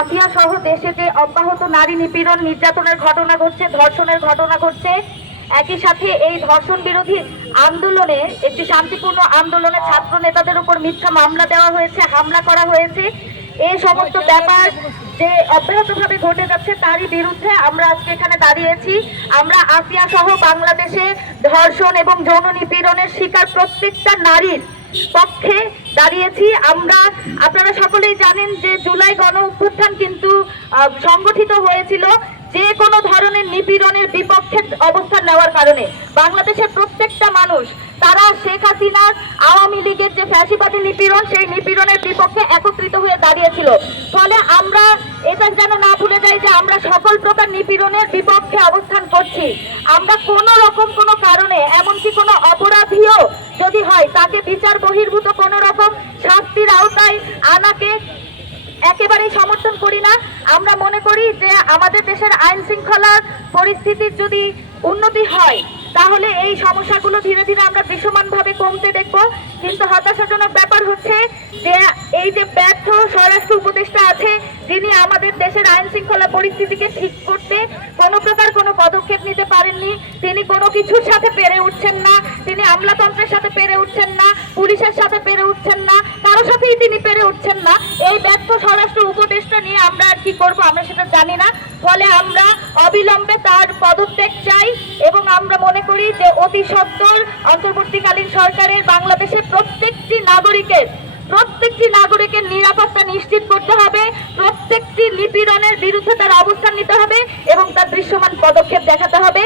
আসিয়া সহ দেশে যে অব্যাহত নারী নিপীড়ন, নির্যাতনের ঘটনা ঘটছে, ধর্ষণের ঘটনা ঘটছে, একই সাথে এই ধর্ষণ বিরোধী আন্দোলনে, একটি শান্তিপূর্ণ আন্দোলনে ছাত্র নেতাদের উপর মিথ্যা মামলা দেওয়া হয়েছে, হামলা করা হয়েছে। এই সমস্ত ব্যাপার যে অব্যাহতভাবে ঘটে যাচ্ছে তারই বিরুদ্ধে আমরা আজকে এখানে দাঁড়িয়েছি। আমরা আসিয়া সহ বাংলাদেশে ধর্ষণ এবং যৌন নিপীড়নের শিকার প্রত্যেকটা নারীর পক্ষে দাঁড়িয়েছি। আমরা, আপনারা সকলেই জানেন যে জুলাই গণ অভ্যুত্থান কিন্তু সংগঠিত হয়েছিল যে কোনো ধরনের নিপীড়নের বিপক্ষে অবস্থান নেওয়ার কারণে। বাংলাদেশের প্রত্যেকটা মানুষ, তারা শেখ হাসিনার আওয়ামী লীগের যে ফ্যাসিবাদী নিপীড়ন, সেই নিপীড়নের বিপক্ষে একত্রিত হয়ে দাঁড়িয়েছিল। ফলে আমরা এটা যেন না ভুলে যাই যে আমরা সকল প্রকার নিপীড়নের বিপক্ষে অবস্থান করছি। আমরা কোনো রকম কোনো কারণে, এমনকি কোনো অপরাধীও যদি হয়, তাকে বিচার বহির্ভূত কোনো রকম শাস্তির আওতায় আনাকে একেবারেই সমর্থন করি না। আমরা মনে করি যে আমাদের দেশের আইন শৃঙ্খলার পরিস্থিতির যদি উন্নতি হয়, তাহলে এই সমস্যাগুলো ধীরে ধীরে আমরা দৃশ্যমানভাবে কমতে দেখব। কিন্তু হতাশাজনক ব্যাপার হচ্ছে যে এই যে ব্যর্থ স্বরাষ্ট্র উপদেষ্টা আছে, যিনি আমাদের দেশের আইন শৃঙ্খলা পরিস্থিতিকে ঠিক করতে কোনো প্রকার কোনো পদক্ষেপ নিতে পারেননি, তিনি কোনো কিছুর সাথে পেরে উঠছেন না, তিনি আমলাতন্ত্রের সাথে পেরে উঠছেন না, পুলিশের সাথে পেরে উঠছেন না, কারও সাথেই তিনি পেরে উঠছেন না। এই ব্যর্থ স্বরাষ্ট্র উপদেষ্টা নিয়ে আমরা আর কি করব আমরা সেটা জানি না। ফলে আমরা অবিলম্বে তার পদত্যাগ চাই এবং আমরা মনে করি যে অতি সত্বর অন্তর্বর্তীকালীন সরকারের বাংলাদেশের প্রত্যেকটি নাগরিকের প্রত্যেকটি নাগরিকের নিরাপত্তা নিশ্চিত করতে হবে। প্রত্যেকটি নিপীড়নের বিরুদ্ধে তার অবস্থান নিতে হবে এবং তার দৃশ্যমান পদক্ষেপ দেখাতে হবে।